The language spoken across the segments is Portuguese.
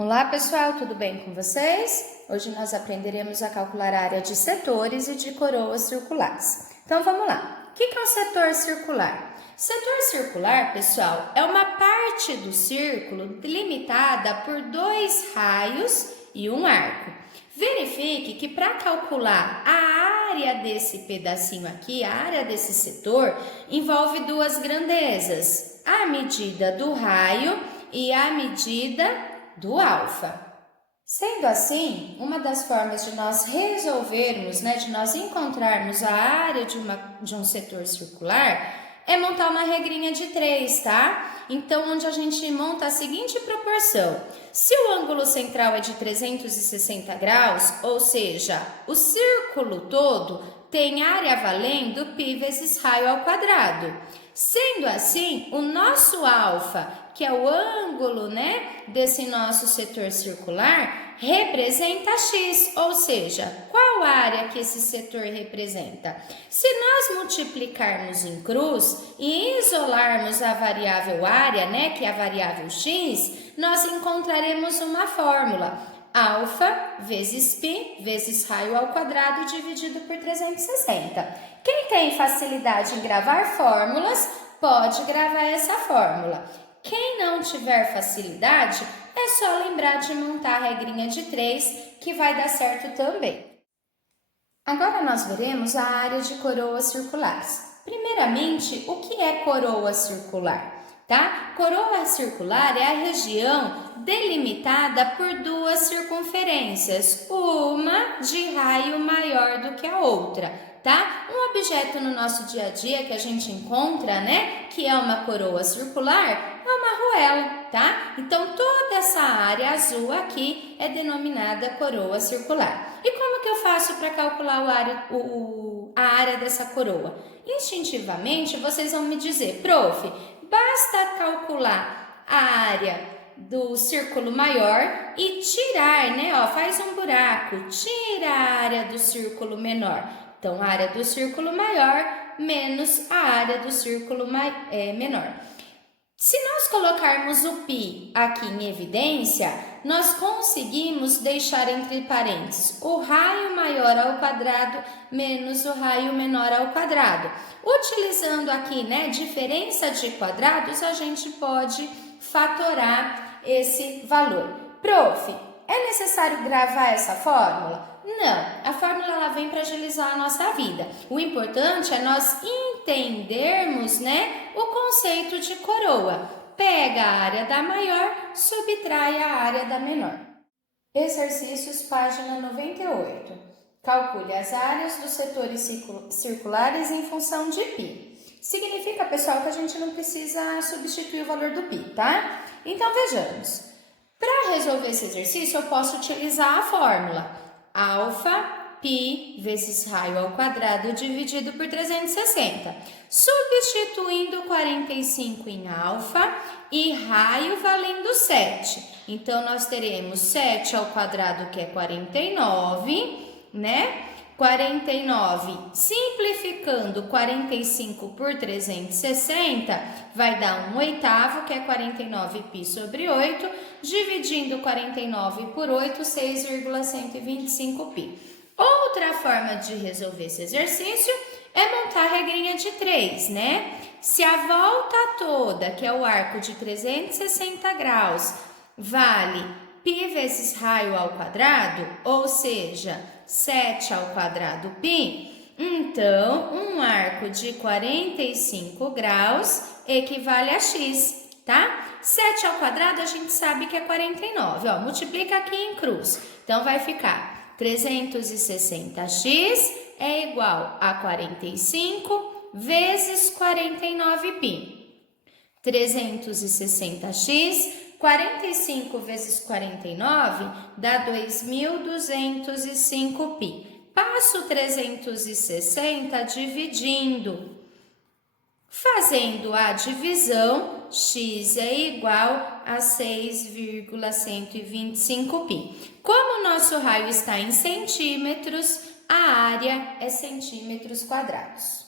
Olá pessoal, tudo bem com vocês? Hoje nós aprenderemos a calcular a área de setores e de coroas circulares. Então vamos lá. O que é um setor circular? Setor circular, pessoal, é uma parte do círculo delimitada por dois raios e um arco. Verifique que para calcular a área desse pedacinho aqui, a área desse setor, envolve duas grandezas, a medida do raio e a medida do alfa. Sendo assim, uma das formas de nós resolvermos, de nós encontrarmos a área de um setor circular é montar uma regrinha de 3, tá? Então, onde a gente monta a seguinte proporção. Se o ângulo central é de 360 graus, ou seja, o círculo todo tem área valendo π vezes raio ao quadrado. Sendo assim, o nosso alfa, que é o ângulo, desse nosso setor circular, representa x, ou seja, qual área que esse setor representa? Se nós multiplicarmos em cruz e isolarmos a variável área, que é a variável x, nós encontraremos uma fórmula. Alfa vezes π vezes raio ao quadrado dividido por 360. Quem tem facilidade em gravar fórmulas, pode gravar essa fórmula. Quem não tiver facilidade, é só lembrar de montar a regrinha de 3, que vai dar certo também. Agora nós veremos a área de coroas circulares. Primeiramente, o que é coroa circular? Coroa circular é a região delimitada por duas circunferências, uma de raio maior do que a outra. Um objeto no nosso dia a dia que a gente encontra, que é uma coroa circular, é uma arruela, Então, toda essa área azul aqui é denominada coroa circular. E como que eu faço para calcular a área dessa coroa? Instintivamente, vocês vão me dizer, prof, basta calcular a área do círculo maior e tirar, faz um buraco, tira a área do círculo menor. Então, a área do círculo maior menos a área do círculo menor. Se nós colocarmos o π aqui em evidência, nós conseguimos deixar entre parênteses o raio maior ao quadrado menos o raio menor ao quadrado. Utilizando aqui, diferença de quadrados, a gente pode fatorar esse valor. Prof, é necessário gravar essa fórmula? Não, a fórmula ela vem para agilizar a nossa vida. O importante é nós entendermos, o conceito de coroa. Pega a área da maior, subtrai a área da menor. Exercícios, página 98. Calcule as áreas dos setores circulares em função de π. Significa, pessoal, que a gente não precisa substituir o valor do π, Então, vejamos. Para resolver esse exercício, eu posso utilizar a fórmula alfa π vezes raio ao quadrado dividido por 360. Substituindo 45 em alfa e raio valendo 7. Então, nós teremos 7 ao quadrado, que é 49, 49, simplificando 45 por 360, vai dar 1/8, que é 49π sobre 8, dividindo 49 por 8, 6,125π. Outra forma de resolver esse exercício é montar a regrinha de 3, Se a volta toda, que é o arco de 360 graus, vale π vezes raio ao quadrado, ou seja, 7 ao quadrado π, então, um arco de 45 graus equivale a x, 7 ao quadrado a gente sabe que é 49, multiplica aqui em cruz. Então, vai ficar 360x é igual a 45 vezes 49π. 360x, 45 vezes 49 dá 2.205π. Passo 360 dividindo. Fazendo a divisão, x é igual a 6,125π. Como o nosso raio está em centímetros, a área é centímetros quadrados.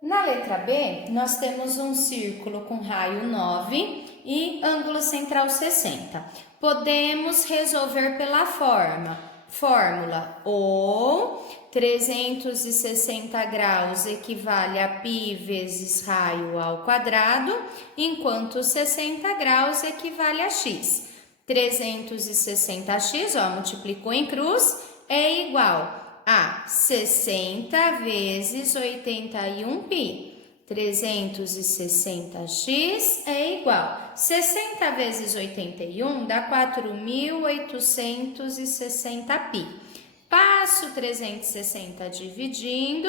Na letra B, nós temos um círculo com raio 9 e ângulo central 60. Podemos resolver pela fórmula ou 360 graus equivale a π vezes raio ao quadrado, enquanto 60 graus equivale a x. 360x, multiplicou em cruz, é igual a 60 vezes 81π. 360x é igual a 60 vezes 81 dá 4.860π. Passo 360 dividindo.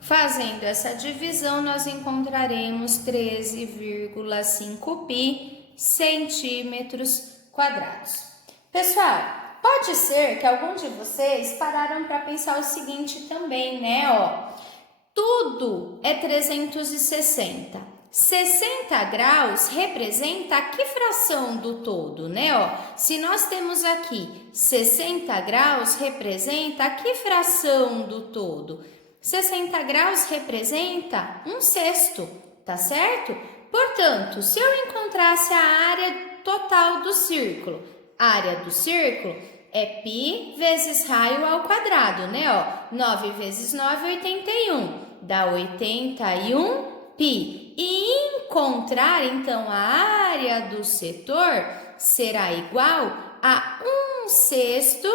Fazendo essa divisão, nós encontraremos 13,5π centímetros quadrados. Pessoal, pode ser que algum de vocês pararam para pensar o seguinte também, né? Tudo é 360. 60 graus representa que fração do todo, né? Se nós temos aqui 60 graus, representa que fração do todo? 60 graus representa 1/6, tá certo? Portanto, se eu encontrasse a área total do círculo, a área do círculo é π vezes raio ao quadrado, né? 9 vezes 9, 81. Dá 81π. E encontrar, então, a área do setor será igual a 1/6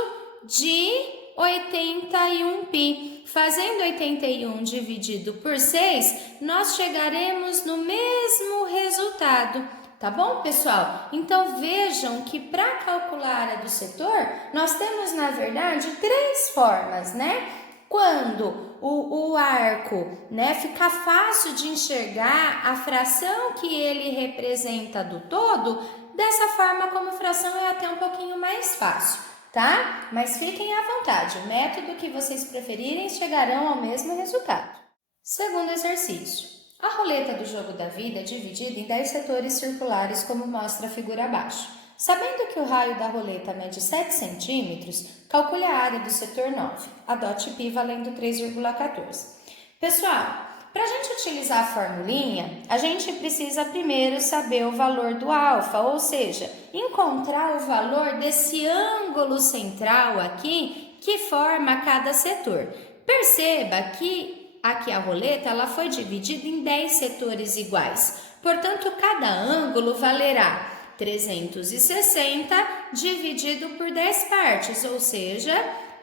de 81π. Fazendo 81 dividido por 6, nós chegaremos no mesmo resultado. Tá bom, pessoal? Então, vejam que para calcular a área do setor, nós temos, na verdade, 3 formas, né? Quando o arco, né, fica fácil de enxergar a fração que ele representa do todo, dessa forma como fração é até um pouquinho mais fácil, tá? Mas fiquem à vontade, o método que vocês preferirem chegarão ao mesmo resultado. Segundo exercício. A roleta do jogo da vida é dividida em 10 setores circulares, como mostra a figura abaixo. Sabendo que o raio da roleta mede 7 centímetros, calcule a área do setor 9. Adote π valendo 3,14. Pessoal, para a gente utilizar a formulinha, a gente precisa primeiro saber o valor do alfa, ou seja, encontrar o valor desse ângulo central aqui que forma cada setor. Perceba que aqui a roleta ela foi dividida em 10 setores iguais, portanto, cada ângulo valerá 360 dividido por 10 partes, ou seja,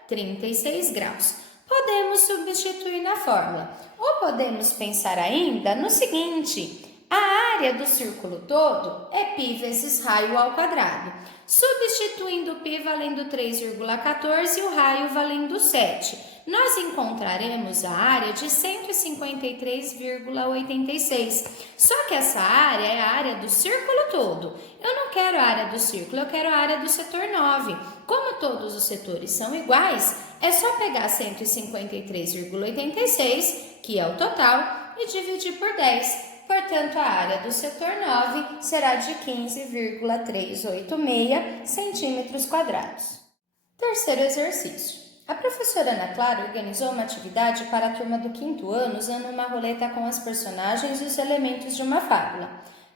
36 graus. Podemos substituir na fórmula, ou podemos pensar ainda no seguinte: a área do círculo todo é π vezes raio ao quadrado. Substituindo π valendo 3,14 e o raio valendo 7. Nós encontraremos a área de 153,86. Só que essa área é a área do círculo todo. Eu não quero a área do círculo, eu quero a área do setor 9. Como todos os setores são iguais, é só pegar 153,86, que é o total, e dividir por 10. Portanto, a área do setor 9 será de 15,386 centímetros quadrados. Terceiro exercício. A professora Ana Clara organizou uma atividade para a turma do 5º ano usando uma roleta com as personagens e os elementos de uma fábula.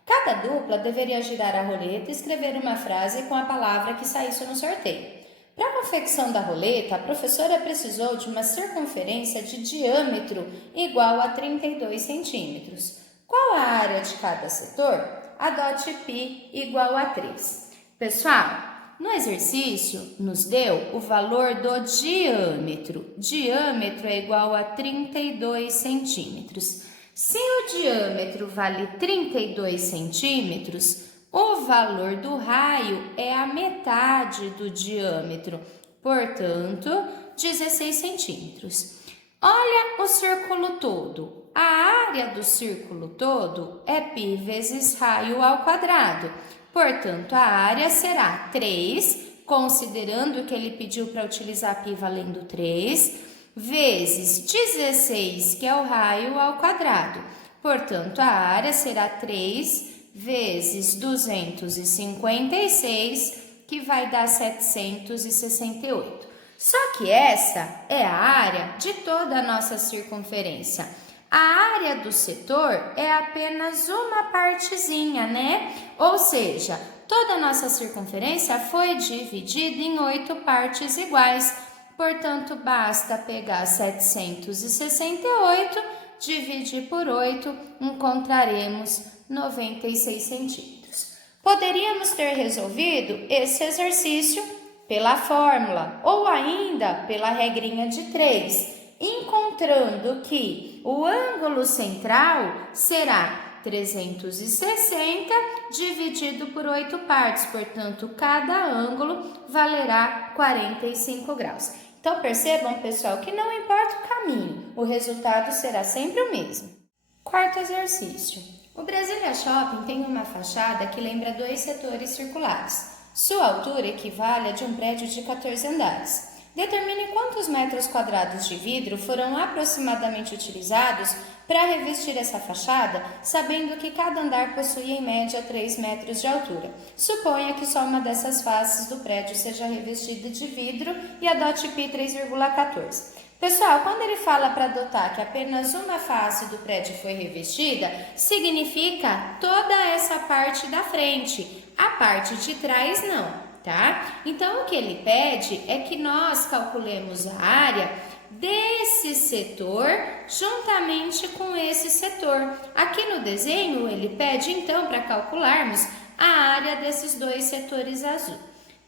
Cada dupla deveria girar a roleta e escrever uma frase com a palavra que saísse no sorteio. Para a confecção da roleta, a professora precisou de uma circunferência de diâmetro igual a 32 centímetros. Qual a área de cada setor? Adote π igual a 3. Pessoal, no exercício, nos deu o valor do diâmetro. Diâmetro é igual a 32 centímetros. Se o diâmetro vale 32 centímetros, o valor do raio é a metade do diâmetro, portanto, 16 centímetros. Olha o círculo todo. A área do círculo todo é π vezes raio ao quadrado. Portanto, a área será 3, considerando que ele pediu para utilizar π valendo 3, vezes 16, que é o raio ao quadrado. Portanto, a área será 3 vezes 256, que vai dar 768. Só que essa é a área de toda a nossa circunferência. A área do setor é apenas uma partezinha, né? Ou seja, toda a nossa circunferência foi dividida em 8 partes iguais. Portanto, basta pegar 768, dividir por 8, encontraremos 96 centímetros. Poderíamos ter resolvido esse exercício pela fórmula ou ainda pela regrinha de 3, encontrando que o ângulo central será 360 dividido por 8 partes, portanto, cada ângulo valerá 45 graus. Então, percebam, pessoal, que não importa o caminho, o resultado será sempre o mesmo. Quarto exercício. O Brasília Shopping tem uma fachada que lembra 2 setores circulares. Sua altura equivale a de um prédio de 14 andares. Determine quantos metros quadrados de vidro foram aproximadamente utilizados para revestir essa fachada, sabendo que cada andar possui em média 3 metros de altura. Suponha que só uma dessas faces do prédio seja revestida de vidro e adote π 3,14. Pessoal, quando ele fala para adotar que apenas uma face do prédio foi revestida, significa toda essa parte da frente, a parte de trás não. Tá? Então, o que ele pede é que nós calculemos a área desse setor juntamente com esse setor. Aqui no desenho, ele pede, então, para calcularmos a área desses 2 setores azul.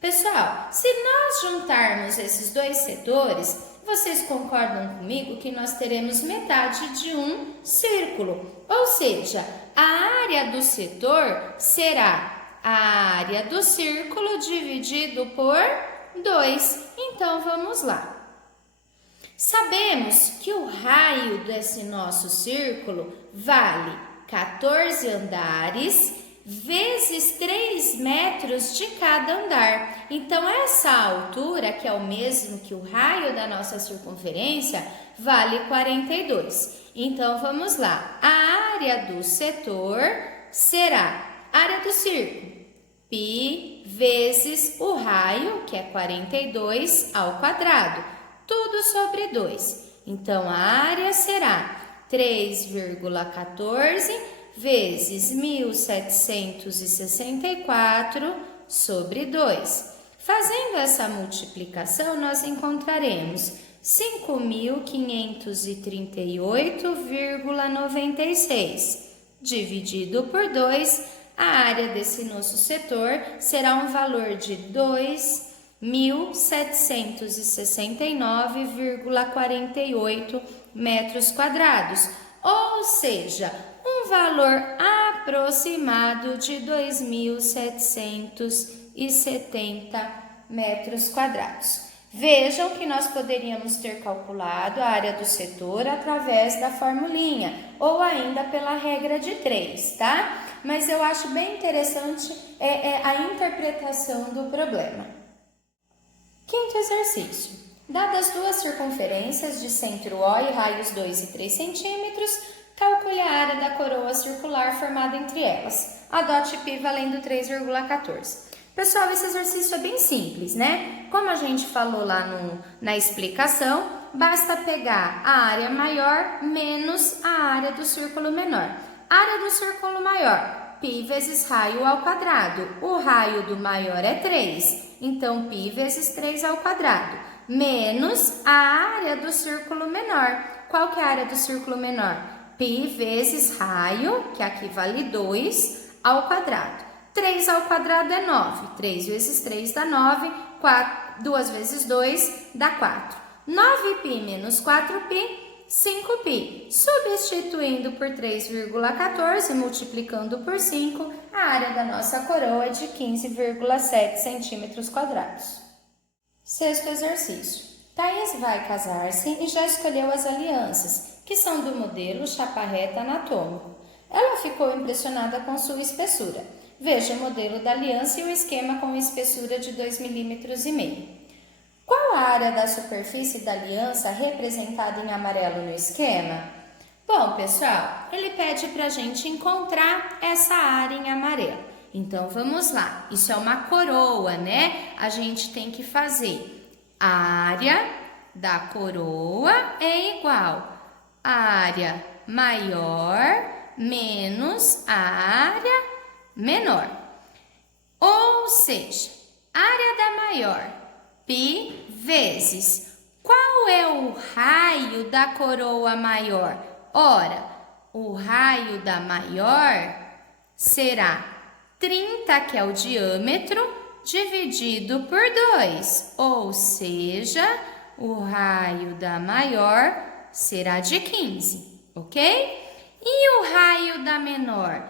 Pessoal, se nós juntarmos esses 2 setores, vocês concordam comigo que nós teremos metade de um círculo? Ou seja, a área do setor será a área do círculo dividido por 2. Então, vamos lá. Sabemos que o raio desse nosso círculo vale 14 andares vezes 3 metros de cada andar. Então, essa altura, que é o mesmo que o raio da nossa circunferência, vale 42. Então, vamos lá. A área do setor será área do círculo, π vezes o raio, que é 42 ao quadrado, tudo sobre 2. Então, a área será 3,14 vezes 1764 sobre 2. Fazendo essa multiplicação, nós encontraremos 5.538,96. Dividido por 2, a área desse nosso setor será um valor de 2.769,48 metros quadrados, ou seja, um valor aproximado de 2.770 metros quadrados. Vejam que nós poderíamos ter calculado a área do setor através da formulinha ou ainda pela regra de 3, tá? Mas eu acho bem interessante a interpretação do problema. Quinto exercício. Dadas 2 circunferências de centro O e raios 2 e 3 centímetros, calcule a área da coroa circular formada entre elas. Adote π valendo 3,14. Pessoal, esse exercício é bem simples, né? Como a gente falou lá na explicação, basta pegar a área maior menos a área do círculo menor. Área do círculo maior, π vezes raio ao quadrado. O raio do maior é 3, então π vezes 3 ao quadrado. Menos a área do círculo menor. Qual que é a área do círculo menor? π vezes raio, que aqui vale 2, ao quadrado. 3 ao quadrado é 9. 3 vezes 3 dá 9. 2 vezes 2 dá 4. 9π menos 4π, 5π. Substituindo por 3,14, multiplicando por 5, a área da nossa coroa é de 15,7 centímetros quadrados. Sexto exercício. Thaís vai casar-se e já escolheu as alianças, que são do modelo chapa reta anatômico. Ela ficou impressionada com sua espessura. Veja o modelo da aliança e o esquema com espessura de 2,5 mm. Qual a área da superfície da aliança representada em amarelo no esquema? Bom, pessoal, ele pede para a gente encontrar essa área em amarelo. Então, vamos lá. Isso é uma coroa, né? A gente tem que fazer área da coroa é igual à área maior menos a área menor. Ou seja, área da maior, π vezes. Qual é o raio da coroa maior? Ora, o raio da maior será 30, que é o diâmetro, dividido por 2. Ou seja, o raio da maior será de 15, ok? E o raio da menor?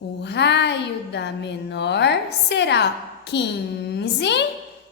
O raio da menor será 15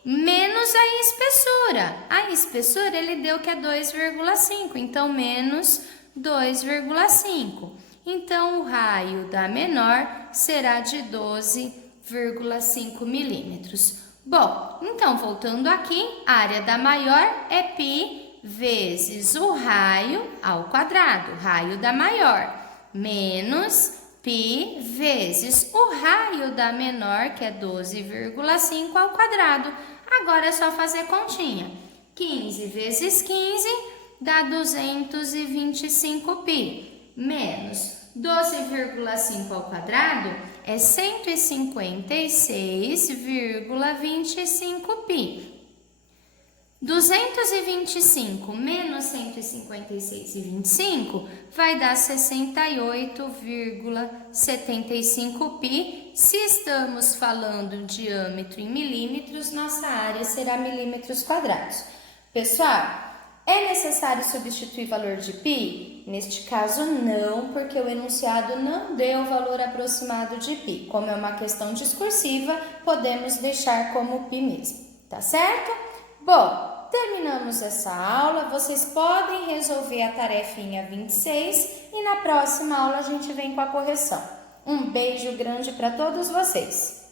menos a espessura. A espessura ele deu que é 2,5, então menos 2,5. Então, o raio da menor será de 12,5 milímetros. Bom, então, voltando aqui, a área da maior é π vezes o raio ao quadrado, raio da maior, menos π vezes o raio da menor, que é 12,5 ao quadrado. Agora é só fazer continha. 15 vezes 15 dá 225π, menos 12,5 ao quadrado é 156,25π. 225 menos 156,25 vai dar 68,75π. Se estamos falando em diâmetro em milímetros, nossa área será milímetros quadrados. Pessoal, é necessário substituir valor de π? Neste caso, não, porque o enunciado não deu o valor aproximado de π. Como é uma questão discursiva, podemos deixar como π mesmo, tá certo? Bom, terminamos essa aula, vocês podem resolver a tarefinha 26 e na próxima aula a gente vem com a correção. Um beijo grande para todos vocês!